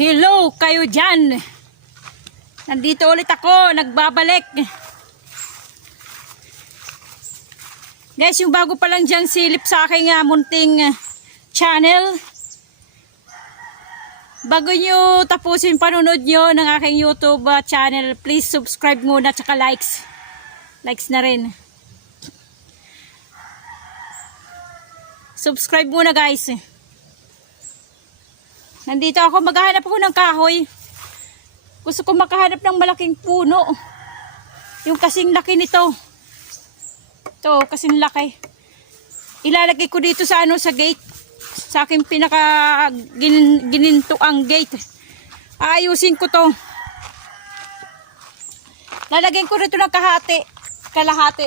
Hello kayo dyan. Nandito ulit ako, nagbabalik. Guys, yung bago pa lang dyan silip sa aking munting channel. Bago nyo tapusin panunod nyo ng aking YouTube channel, please subscribe muna tsaka likes. Likes na rin. Subscribe muna guys. Nandito ako, maghahanap ako ng kahoy. Gusto ko makahanap ng malaking puno. Yung kasing laki nito. Ito, kasing laki. Ilalagay ko dito sa sa gate. Sa aking pinaka ginintuang gate. Aayusin ko to. Lalagyan ko rito ng kalahati.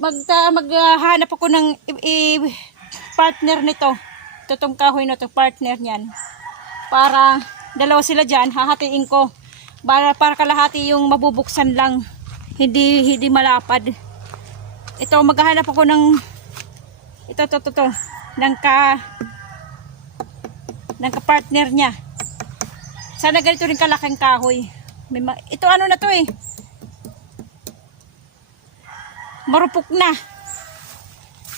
Maghanap ako ng partner nito. Itong kahoy na to, partner niyan. Para dalawa sila dyan, hahatiin ko. Para kalahati yung mabubuksan lang. Hindi malapad. Ito, maghahanap ako ng ito ng ka-partner niya. Sana ganito rin kalaking kahoy. Ito ano na to eh. Marupok na.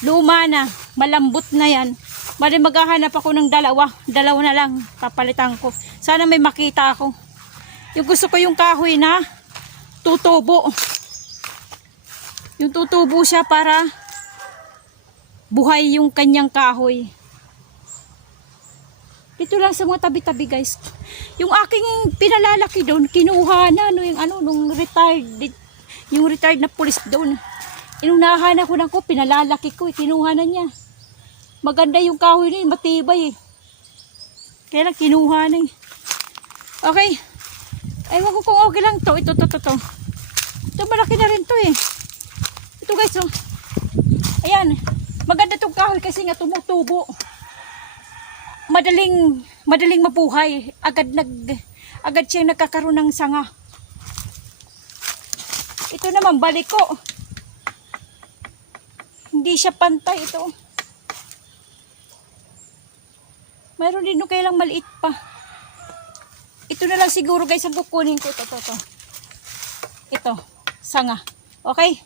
Luma na. Malambot na yan. Bali maghahanap ako ng dalawa na lang papalitan ko. Sana may makita ako. Yung gusto ko yung kahoy na tutubo. Yung tutubo siya para buhay yung kanyang kahoy. Dito lang sa mga tabi-tabi guys. Yung aking pinalalaki doon, kinuha na nung retired na pulis doon. Inunahan ako ng pinalalaki ko, kinuha na niya. Maganda yung kahoy na yun, matibay eh. Kaya lang kinuha na eh. Okay. Ewan ko kung okay lang to. Ito. Ito malaki na rin to eh. Ito guys oh. Ayan. Maganda tong kahoy kasi nga tumutubo. Madaling mabuhay. Agad siyang nagkakaroon ng sanga. Ito naman baliko. Hindi siya pantay ito. Mayroon din kailang maliit pa. Ito na lang siguro guys ang kukunin ko. Ito. Sanga. Okay?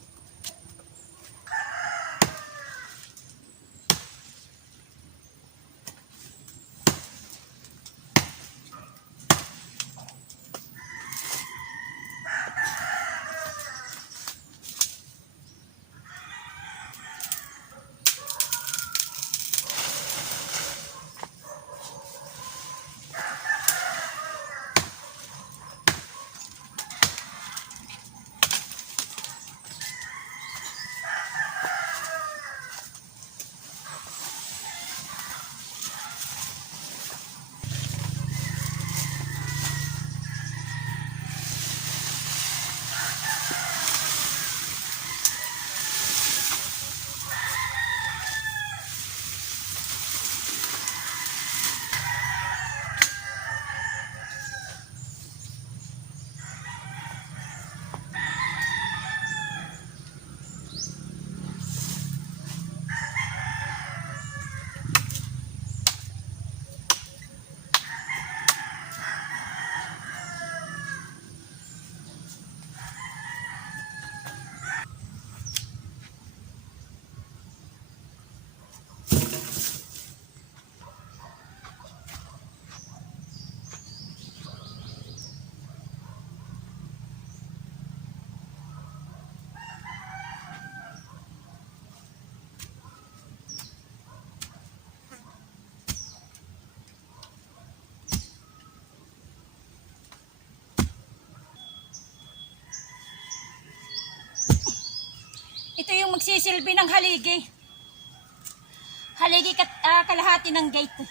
Ito yung magsisilbi ng haligi. Haligi kalahati ng gate.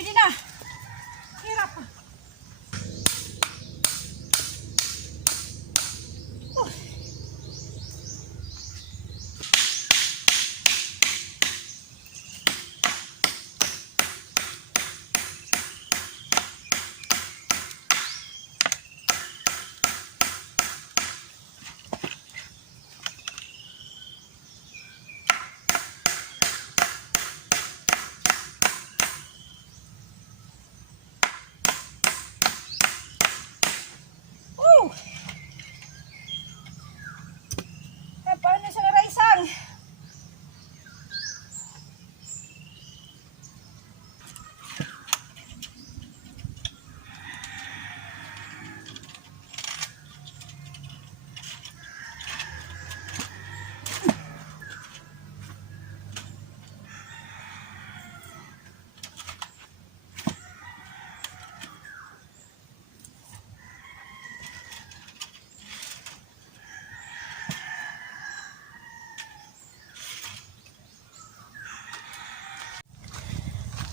pwede na. Hirap. Paano sa naraisang?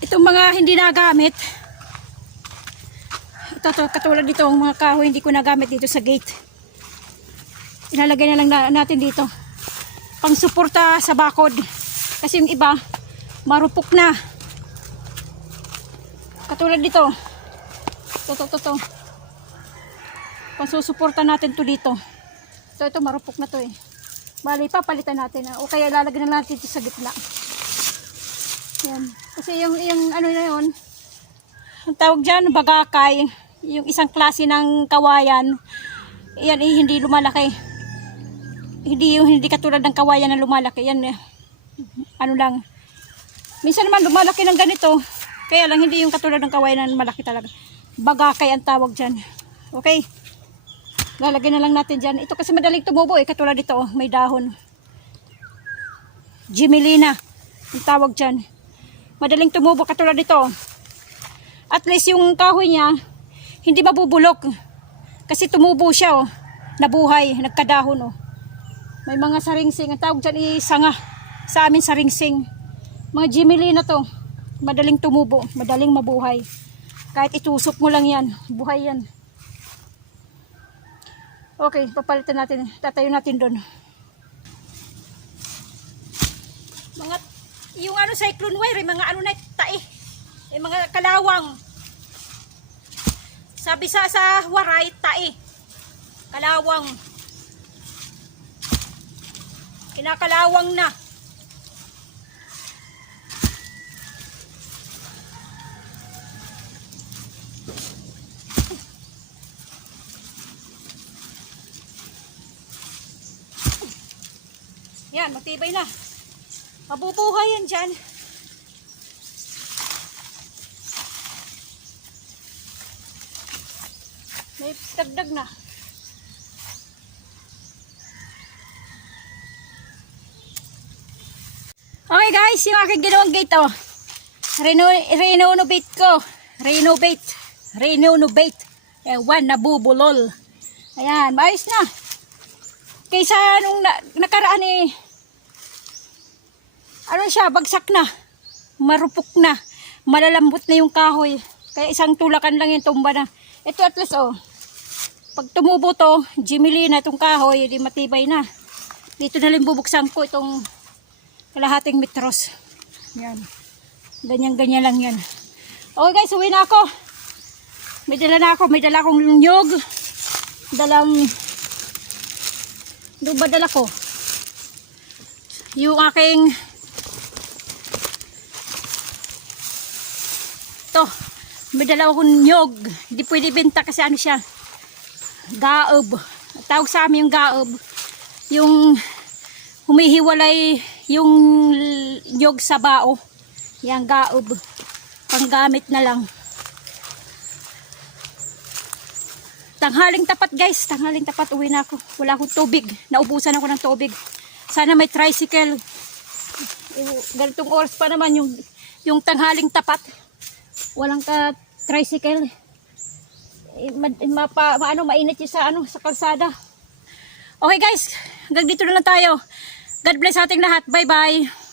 Itong mga hindi nagamit, ito katulad dito, ang mga kahoy hindi ko nagamit dito sa gate. Ilalagay na lang natin dito. Pang suporta sa bakod. Kasi yung iba, marupok na. Katulad dito. Ito. Pang susuporta natin to dito. Ito, marupok na to eh. Bali, papalitan natin. O kaya ilalagay na natin ito sa gitna. Yan. Kasi yung ano na yun, ang tawag dyan, bagakay, yung isang klase ng kawayan, yan eh, hindi lumalaki. Hindi katulad ng kawayan na lumalaki. Yan ano lang. Minsan naman lumalaki ng ganito, kaya lang hindi yung katulad ng kawayan na malaki talaga. Bagakay ang tawag dyan. Okay? Lalagyan na lang natin dyan. Ito kasi madaling tumubo eh, katulad dito, oh, may dahon. Gimelina ang tawag dyan. Madaling tumubo katulad dito. At least yung kahoy niya hindi mabubulok. Kasi tumubo siya oh. Nabuhay, nagkadahon oh. May mga saringsing. Ang tawag dyan sanga. Sa amin saringsing. Mga gimelina to. Madaling tumubo, madaling mabuhay. Kahit itusok mo lang yan, buhay yan. Okay, papalitan natin. Tatayo natin doon. Yung ano cyclone wire, mga ano na tae, mga kalawang. Sabi sa waray, tae, kalawang. Kinakalawang na. Yan, matibay na. Mabubuhay yan dyan. May dagdag na. Okay guys, yung aking ginawang gate oh. Renovate ko. Renovate. Ewan, nabubulol. Ayan, maayos na. Kaysa nung nakaraan eh, ano siya, bagsak na, marupok na, malalambot na yung kahoy. Kaya isang tulakan lang yung tumba na. Ito at least oh, pag tumubo to, gimelina itong kahoy, di matibay na. Dito na lang bubuksan ko itong kalahating metros. Yan. Ganyan lang yan. Okay guys, uwi na ako. May dala akong nyog. Dala ko. Yung aking may dala akong nyog. Hindi pwede benta kasi ano siya, gaob. Tawag sa amin yung gaob, yung humihiwalay yung nyog sa bao. Yan, gaob. Panggamit na lang. Tanghaling tapat guys, tanghaling tapat, uwi na ako. Wala akong tubig, naubusan ako ng tubig. Sana may tricycle. Ganitong oras pa naman yung tanghaling tapat. Walang ka tricycle. Mainit yung sa kalsada. Okay guys, hanggang dito na lang tayo. God bless ating lahat. Bye bye.